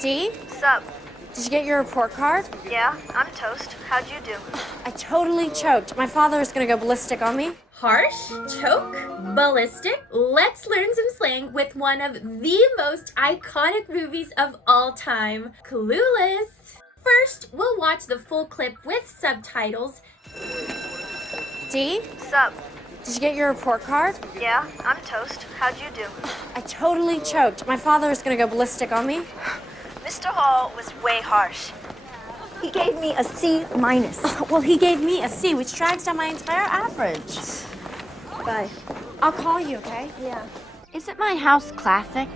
Dee, Sup? did you get your report card? Yeah, I'm toast. How'd you do? I totally choked. My father is gonna go ballistic on me. Harsh, choke, ballistic. Let's learn some slang with one of the most iconic movies of all time, Clueless. First, we'll watch the full clip with subtitles. Dee, Sup? did you get your report card? Yeah, I'm toast. How'd you do? I totally choked. My father is gonna go ballistic on me. Mr. Hall was way harsh. He gave me a C minus. Well, he gave me a C, which drags down my entire average. Bye. I'll call you, okay? Yeah. Isn't my house classic?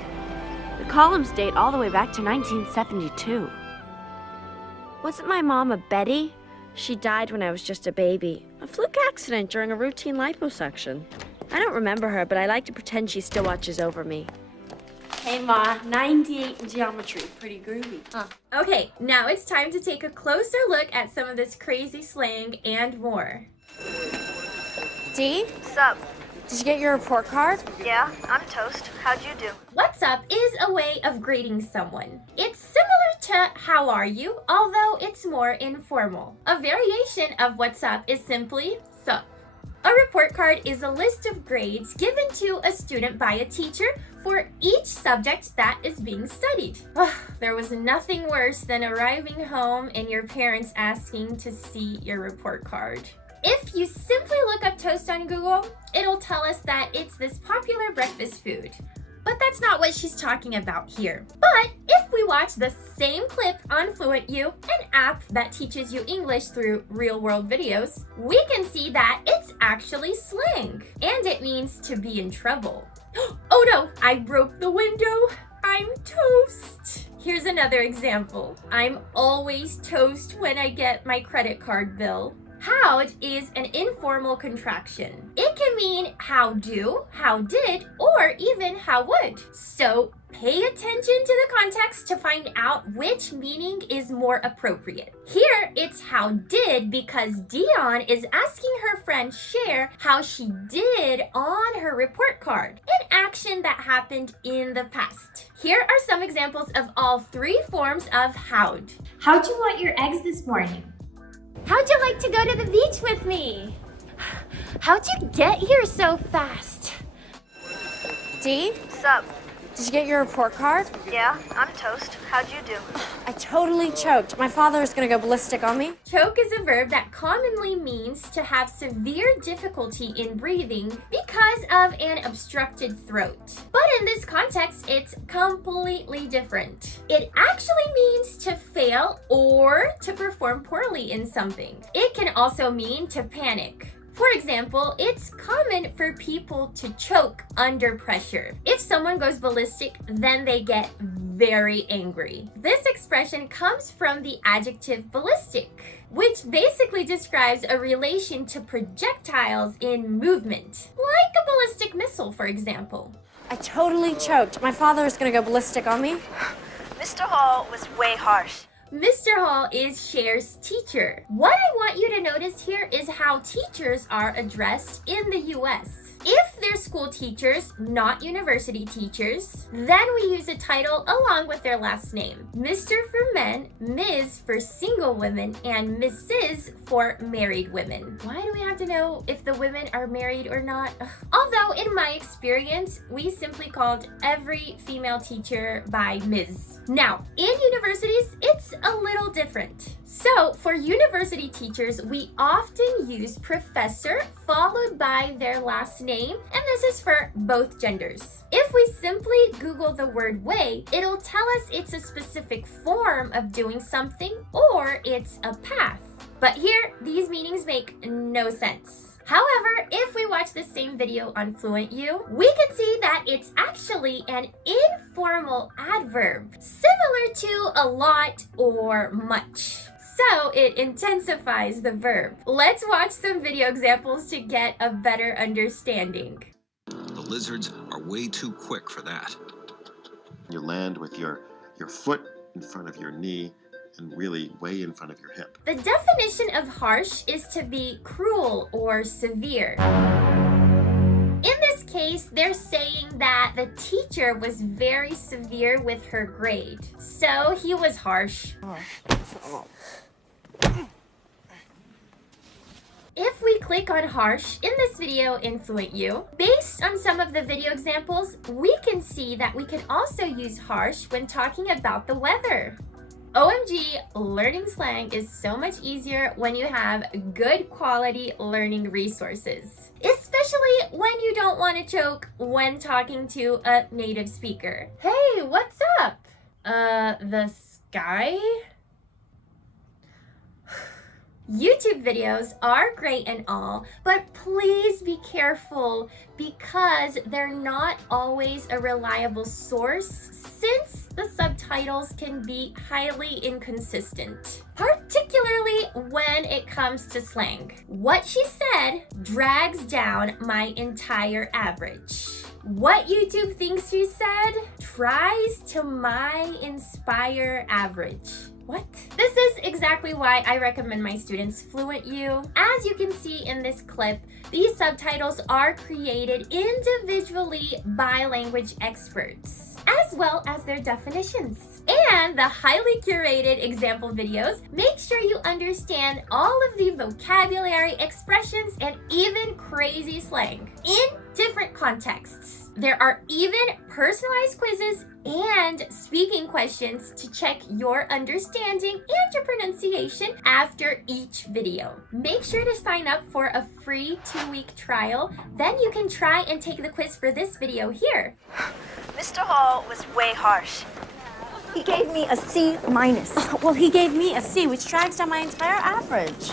The columns date all the way back to 1972. Wasn't my mom a Betty? She died when I was just a baby. A fluke accident during a routine liposuction. I don't remember her, but I like to pretend she still watches over me. Hey, Ma, 98 in geometry. Pretty groovy, huh? Okay, now it's time to take a closer look at some of this crazy slang and more. Dee, Sup? did you get your report card? Yeah, I'm toast. How'd you do? What's up is a way of greeting someone. It's similar to how are you, although it's more informal. A variation of what's up is simply sup. A report card is a list of grades given to a student by a teacher for each subject that is being studied. There was nothing worse than arriving home and your parents asking to see your report card. If you simply look up toast on Google, it'll tell us that it's this popular breakfast food. But that's not what she's talking about here. But if we watch the same clip on FluentU, an app that teaches you English through real-world videos, we can see that it's actually slang, and it means to be in trouble. Oh no, I broke the window. I'm toast. Here's another example. I'm always toast when I get my credit card bill. How'd is an informal contraction. It can mean how do, how did, or even how would. So pay attention to the context to find out which meaning is more appropriate. Here, it's how did because Dion is asking her friend Cher how she did on her report card, an action that happened in the past. Here are some examples of all three forms of how'd. How'd you want your eggs this morning? How'd you like to go to the beach with me? How'd you get here so fast? Dee, Sup? did you get your report card? Yeah, I'm toast. How'd you do? I totally choked. My father is gonna go ballistic on me. Choke is a verb that commonly means to have severe difficulty in breathing because of an obstructed throat. But in this context, it's completely different. It actually means to fail or to perform poorly in something. It can also mean to panic. For example, it's common for people to choke under pressure. If someone goes ballistic, then they get very angry. This expression comes from the adjective ballistic, which basically describes a relation to projectiles in movement, like a ballistic missile, for example. I totally choked. My father is gonna go ballistic on me. Mr. Hall was way harsh. Mr. Hall is Cher's teacher. What I want you to notice here is how teachers are addressed in the US. If they're school teachers, not university teachers, then we use a title along with their last name. Mr. for men, Ms. for single women, and Mrs. for married women. Why do we have to know if the women are married or not? Although in my experience, we simply called every female teacher by Ms. Now, in universities, it's a little different. So for university teachers, we often use professor followed by their last name, and this is for both genders. If we simply Google the word way, it'll tell us it's a specific form of doing something or it's a path. But here, these meanings make no sense. However, if we watch the same video on FluentU, we can see that it's actually an informal adverb, similar to a lot or much. So it intensifies the verb. Let's watch some video examples to get a better understanding. The lizards are way too quick for that. You land with your foot in front of your knee and really way in front of your hip. The definition of harsh is to be cruel or severe. In this case, they're saying that the teacher was very severe with her grade. So he was harsh. If we click on harsh in this video in FluentU, based on some of the video examples, we can see that we can also use harsh when talking about the weather. OMG, learning slang is so much easier when you have good quality learning resources, especially when you don't want to choke when talking to a native speaker. Hey, what's up? The sky? YouTube videos are great and all, but please be careful because they're not always a reliable source since the subtitles can be highly inconsistent, particularly when it comes to slang. What she said drags down my entire average. What YouTube thinks she said tries to my inspire average. What? This is exactly why I recommend my students FluentU. As you can see in this clip, these subtitles are created individually by language experts, as well as their definitions. And the highly curated example videos make sure you understand all of the vocabulary, expressions, and even crazy slang in different contexts. There are even personalized quizzes and speaking questions to check your understanding and your pronunciation after each video. Make sure to sign up for a free 2-week trial. Then you can try and take the quiz for this video here. Mr. Hall was way harsh. He gave me a C minus. Well, he gave me a C, which drags down my entire average.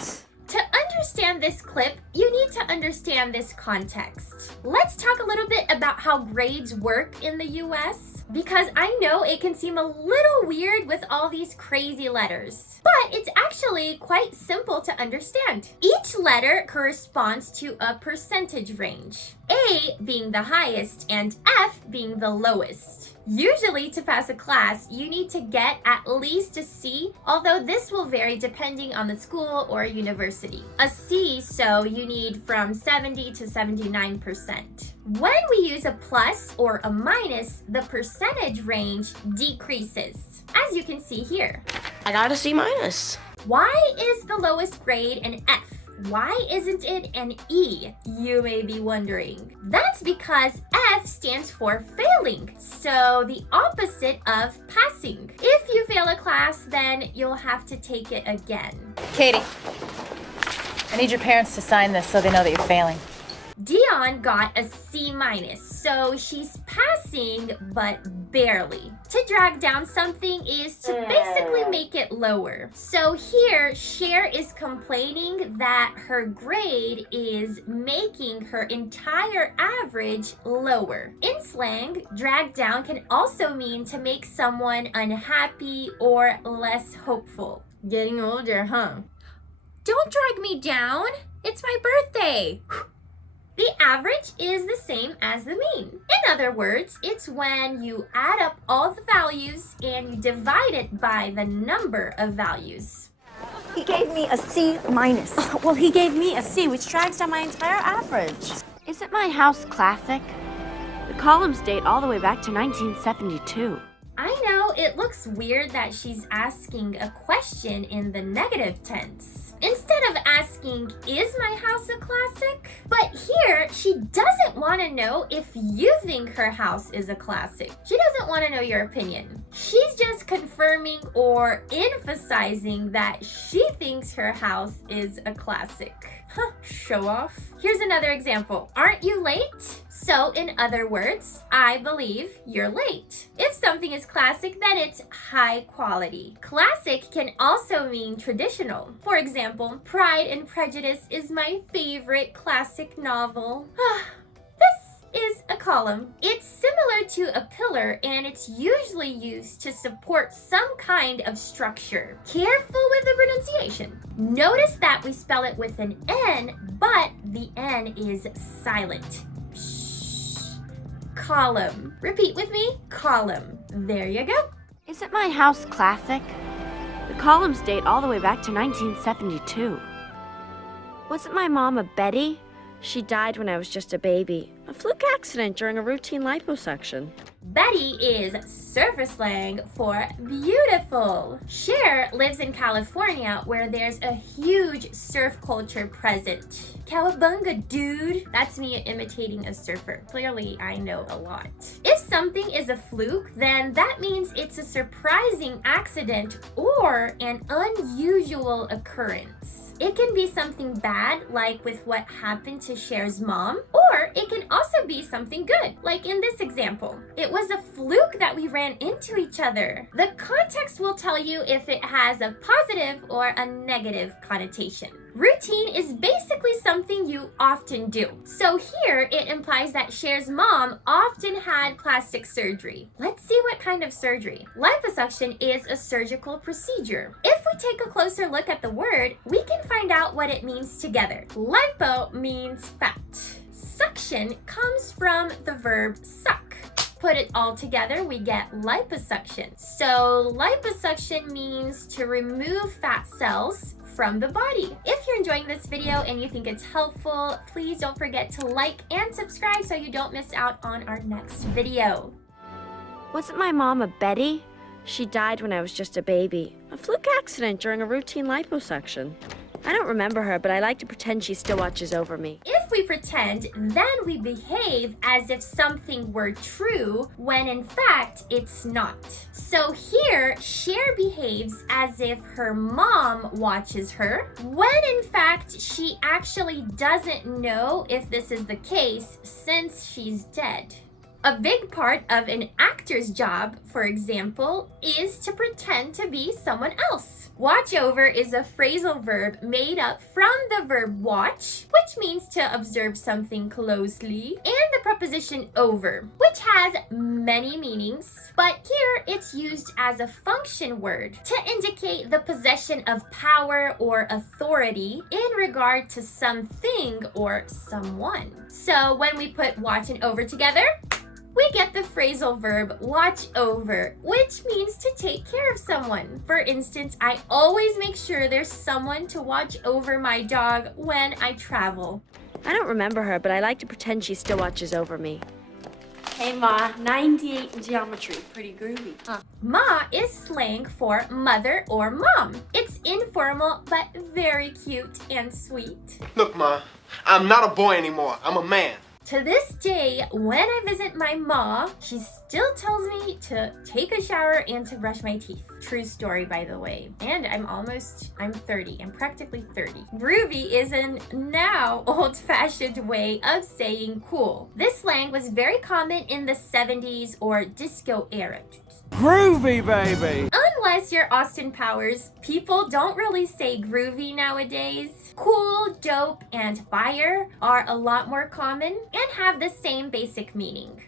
To understand this clip, you need to understand this context. Let's talk a little bit about how grades work in the US, because I know it can seem a little weird with all these crazy letters, but it's actually quite simple to understand. Each letter corresponds to a percentage range, A being the highest and F being the lowest. Usually to pass a class, you need to get at least a C, although this will vary depending on the school or university. A C, so you need from 70 to 79%. When we use a plus or a minus, the percentage range decreases, as you can see here. I got a C minus. Why is the lowest grade an F? Why isn't it an E, you may be wondering? That's because F stands for failing, so the opposite of passing. If you fail a class, then you'll have to take it again. Katie, I need your parents to sign this so they know that you're failing. Dion got a C minus, so she's passing, but barely. To drag down something is to basically make it lower. So here, Cher is complaining that her grade is making her entire average lower. In slang, drag down can also mean to make someone unhappy or less hopeful. Getting older, huh? Don't drag me down. It's my birthday. The average is the same as the mean. In other words, it's when you add up all the values and you divide it by the number of values. He gave me a C minus. Well, he gave me a C, which drags down my entire average. Isn't my house classic? The columns date all the way back to 1972. I know it looks weird that she's asking a question in the negative tense, instead of asking, is my house a classic? But here, she doesn't want to know if you think her house is a classic. She doesn't want to know your opinion. She's just confirming or emphasizing that she thinks her house is a classic. Huh, show off. Here's another example. Aren't you late? So, in other words, I believe you're late. If something is classic, then it's high quality. Classic can also mean traditional. For example, Pride and Prejudice is my favorite classic novel. This is a column. It's similar to a pillar and it's usually used to support some kind of structure. Careful with the pronunciation. Notice that we spell it with an N, but the N is silent. Column. Repeat with me. Column. There you go. Isn't my house classic? The columns date all the way back to 1972. Wasn't my mom a Betty? She died when I was just a baby. A fluke accident during a routine liposuction. Betty is surfer slang for beautiful. Cher lives in California where there's a huge surf culture present. Cowabunga, dude. That's me imitating a surfer. Clearly, I know a lot. If something is a fluke, then that means it's a surprising accident or an unusual occurrence. It can be something bad, like with what happened to Cher's mom, or it can also be something good, like in this example. It was a fluke that we ran into each other. The context will tell you if it has a positive or a negative connotation. Routine is basically something you often do. So here it implies that Cher's mom often had plastic surgery. Let's see what kind of surgery. Liposuction is a surgical procedure. If we take a closer look at the word, we can find out what it means together. Lipo means fat. Suction comes from the verb suck. Put it all together, we get liposuction. So liposuction means to remove fat cells from the body. If you're enjoying this video and you think it's helpful, please don't forget to like and subscribe so you don't miss out on our next video. Wasn't my mom a Betty? She died when I was just a baby. A fluke accident during a routine liposuction. I don't remember her, but I like to pretend she still watches over me. If we pretend, then we behave as if something were true when in fact it's not. So here, Cher behaves as if her mom watches her, when in fact she actually doesn't know if this is the case since she's dead. A big part of an actor's job, for example, is to pretend to be someone else. Watch over is a phrasal verb made up from the verb watch, which means to observe something closely, and the preposition over, which has many meanings, but here it's used as a function word to indicate the possession of power or authority in regard to something or someone. So when we put watch and over together, we get the phrasal verb watch over, which means to take care of someone. For instance, I always make sure there's someone to watch over my dog when I travel. I don't remember her, but I like to pretend she still watches over me. Hey Ma, 98 in geometry, pretty groovy. Ma is slang for mother or mom. It's informal, but very cute and sweet. Look, Ma, I'm not a boy anymore. I'm a man. To this day, when I visit my ma, she still tells me to take a shower and to brush my teeth. True story, by the way. And I'm 30. I'm practically 30. Groovy is a now old-fashioned way of saying cool. This slang was very common in the 70s or disco era. Groovy, baby! Unless you're Austin Powers, people don't really say groovy nowadays. Cool, dope, and fire are a lot more common and have the same basic meaning.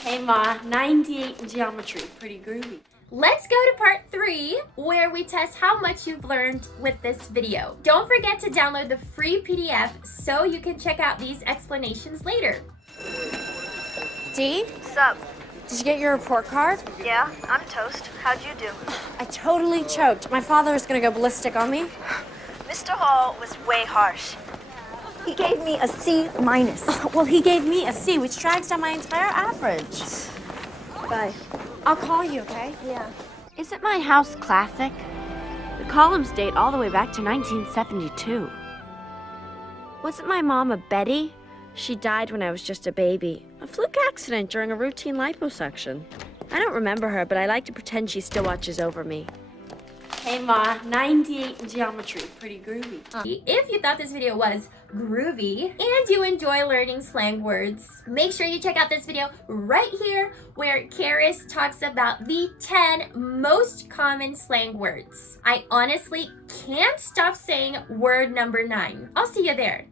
Hey Ma, 98 in geometry, pretty groovy. Let's go to part 3, where we test how much you've learned with this video. Don't forget to download the free PDF so you can check out these explanations later. Dee, Sup? did you get your report card? Yeah, I'm toast. How'd you do? I totally choked. My father is gonna go ballistic on me. Mr. Hall was way harsh. He gave me a C minus. Well, he gave me a C, which drags down my entire average. Bye. I'll call you, okay? Yeah. Isn't my house classic? The columns date all the way back to 1972. Wasn't my mom a Betty? She died when I was just a baby. A fluke accident during a routine liposuction. I don't remember her, but I like to pretend she still watches over me. Hey Ma, 98 in geometry, pretty groovy. If you thought this video was groovy and you enjoy learning slang words, make sure you check out this video right here where Karis talks about the 10 most common slang words. I honestly can't stop saying word number 9. I'll see you there.